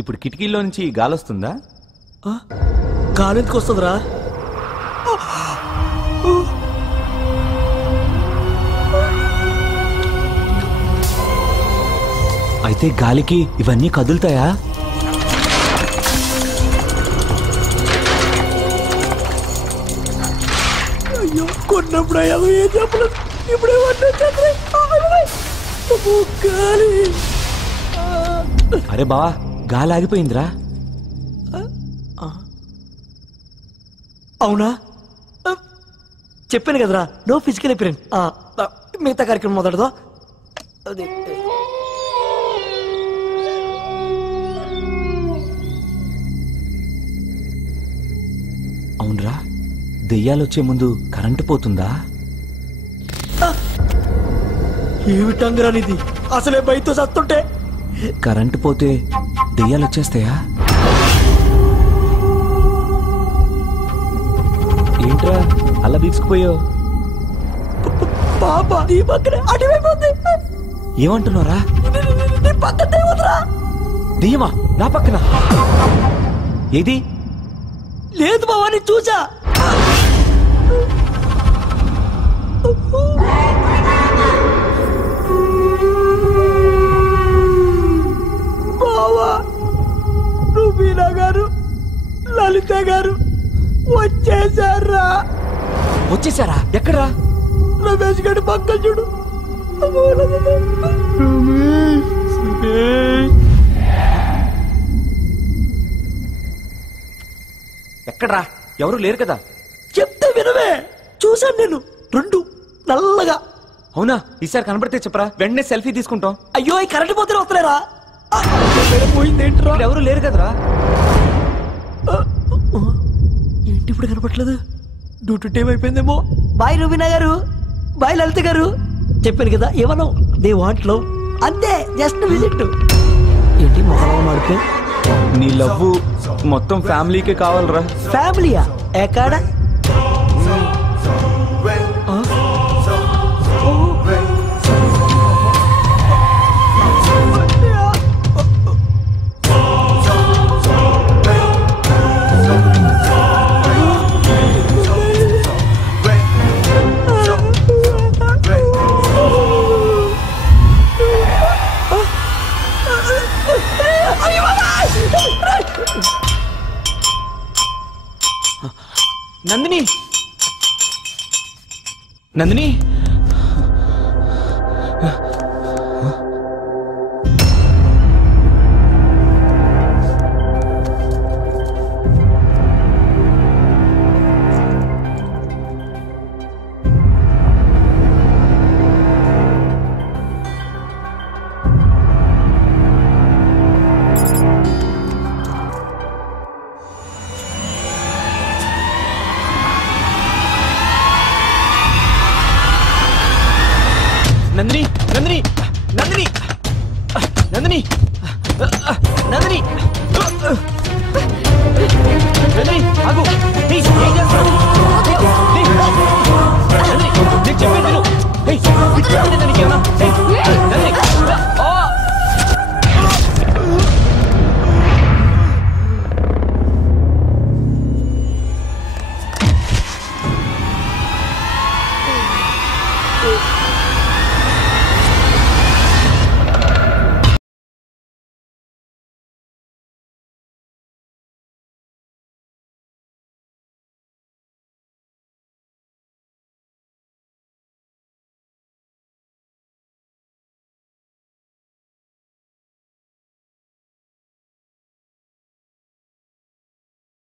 ఇప్పుడు కిటికీలో నుంచి గాలి వస్తుందా? గాలి ఎందుకు వస్తుందిరా? అయితే గాలికి ఇవన్నీ కదులుతాయా? అయ్యో కొన్నప్పుడు అయ్యాము ఏం చెప్పలేదు. ఇప్పుడే గాలి. అరే బావా, గాలి ఆగిపోయిందిరా. అవునా? చెప్పాను కదరా, నో ఫిజికల్ అపిరెన్స్. మిగతా కార్యక్రమం మొదలదో. అది అవునరా, దెయ్యాలొచ్చే ముందు కరెంటు పోతుందా? ఏమిటంగరా నీది? అసలే బయట సత్తుంటే. కరెంటు పోతే దెయ్యాలొచ్చేస్తాయా? ఏంట్రా అలా బీసుకుపోయావు? పాప నీ పక్కనే అటువైపోతుంది. ఏమంటున్నారా? నీ పక్కన దెయ్యమా? నా పక్కన? ఏది? లేదు బావా, నీ చూసా. బావా, రూబీనా గారు, లలిత గారు వచ్చేసారా? వచ్చేసారా? ఎక్కడ్రా? రమేష్ గడి పక్కన చూడు. ఎక్కడ్రా? ఎవరు లేరు కదా? చెప్తే వినవే. చూశాను నేను, రెండు నల్లగా. అవునా? ఈసారి కనబడితే చెప్పరా, వెంటనే సెల్ఫీ తీసుకుంటాం. అయ్యో, ఈ కరెంట్ పోతే వస్తలేరా? పోయిందేంట్రా? ఎవరు లేరు కదరా? ఏంటి ఇప్పుడు కనపట్లేదు? డ్యూటీ టైం అయిపోయిందేమో. బాయ్ రూబీనా గారు, బాయ్ లలిత గారు. చెప్పాను కదా, ఏమన్నా దే వాంట్ లవ్, అంతే, జస్ట్ విజిట్. ఏంటి మొహం మాడిపో? నీ లవ్ మొత్తం ఫ్యామిలీకే కావాలరా. ఫ్యామిలీయా? ఎక్కడ? నందిని, నందిని, నందిని, నందిని, నందిని, నందిని, నందిని.